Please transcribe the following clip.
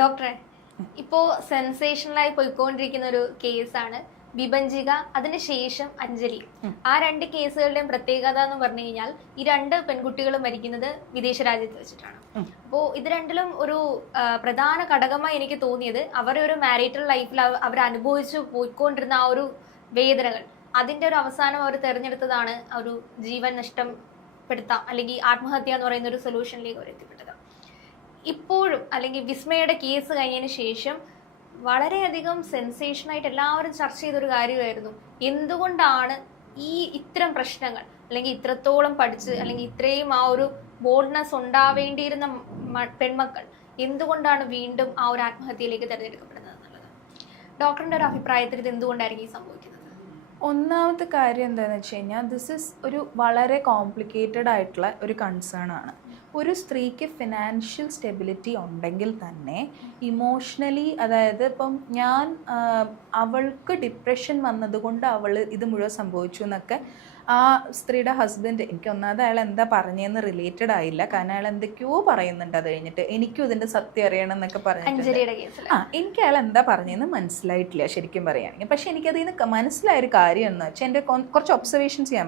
ഡോക്ടറെ, ഇപ്പോ സെൻസേഷണലായി പോയിക്കൊണ്ടിരിക്കുന്ന ഒരു കേസാണ് വിഭജിക, അതിനുശേഷം അഞ്ജലി. ആ രണ്ട് കേസുകളുടെയും പ്രത്യേകത എന്ന് പറഞ്ഞു കഴിഞ്ഞാൽ ഈ രണ്ട് പെൺകുട്ടികളും മരിക്കുന്നത് വിദേശ രാജ്യത്ത് വെച്ചിട്ടാണ്. അപ്പോൾ ഇത് രണ്ടിലും ഒരു പ്രധാന ഘടകമായി എനിക്ക് തോന്നിയത് അവരുടെ ഒരു മാരിറ്റൽ ലൈഫിൽ അവർ അനുഭവിച്ചു പോയിക്കൊണ്ടിരുന്ന ആ ഒരു വേദനകൾ, അതിന്റെ ഒരു അവസാനം അവർ തെരഞ്ഞെടുത്തതാണ് ഒരു ജീവൻ നഷ്ടപ്പെടുത്താം അല്ലെങ്കിൽ ആത്മഹത്യ എന്ന് പറയുന്ന ഒരു സൊല്യൂഷനിലേക്ക് അവർ എത്തിപ്പെട്ടത്. ഇപ്പോഴും അല്ലെങ്കിൽ വിസ്മയുടെ കേസ് കഴിഞ്ഞതിന് ശേഷം വളരെയധികം സെൻസേഷനായിട്ട് എല്ലാവരും ചർച്ച ചെയ്തൊരു കാര്യമായിരുന്നു, എന്തുകൊണ്ടാണ് ഇത്തരം പ്രശ്നങ്ങൾ അല്ലെങ്കിൽ ഇത്രത്തോളം പഠിച്ച് അല്ലെങ്കിൽ ഇത്രയും ആ ഒരു ബോൾഡ്നെസ് ഉണ്ടാവേണ്ടിയിരുന്ന പെൺമക്കൾ എന്തുകൊണ്ടാണ് വീണ്ടും ആ ഒരു ആത്മഹത്യയിലേക്ക് തിരഞ്ഞെടുക്കപ്പെടുന്നത് എന്നുള്ളത് ഡോക്ടറിന്റെ ഒരു അഭിപ്രായത്തിൽ ഇത് എന്തുകൊണ്ടായിരിക്കും ഈ സംഭവിക്കുന്നത്? ഒന്നാമത്തെ കാര്യം എന്താണെന്ന് വെച്ച് കഴിഞ്ഞാൽ ദിസ് ഇസ് ഒരു വളരെ കോംപ്ലിക്കേറ്റഡ് ആയിട്ടുള്ള ഒരു കൺസേൺ ആണ്. ഒരു സ്ത്രീക്ക് ഫിനാൻഷ്യൽ സ്റ്റെബിലിറ്റി ഉണ്ടെങ്കിൽ തന്നെ ഇമോഷണലി, അതായത് ഇപ്പം അവൾക്ക് ഡിപ്രഷൻ വന്നതുകൊണ്ട് അവൾ ഇത് മുഴുവൻ സംഭവിച്ചു എന്നൊക്കെ ആ സ്ത്രീയുടെ ഹസ്ബൻഡ്, എനിക്ക് ഒന്നാമത് അയാൾ എന്താ പറഞ്ഞതെന്ന് റിലേറ്റഡ് ആയില്ല, കാരണം അയാൾ എന്തൊക്കെയോ പറയുന്നുണ്ട്. അത് കഴിഞ്ഞിട്ട് എനിക്കും ഇതിൻ്റെ സത്യം അറിയണം എന്നൊക്കെ പറഞ്ഞിട്ടുണ്ട്. എനിക്ക് അയാൾ എന്താ പറഞ്ഞതെന്ന് മനസ്സിലായിട്ടില്ല ശരിക്കും പറയുകയാണെങ്കിൽ. പക്ഷെ എനിക്കതിൽ നിന്ന് മനസ്സിലായൊരു കാര്യം എന്ന് വെച്ചാൽ എൻ്റെ കുറച്ച് ഒബ്സർവേഷൻസ് ചെയ്യാൻ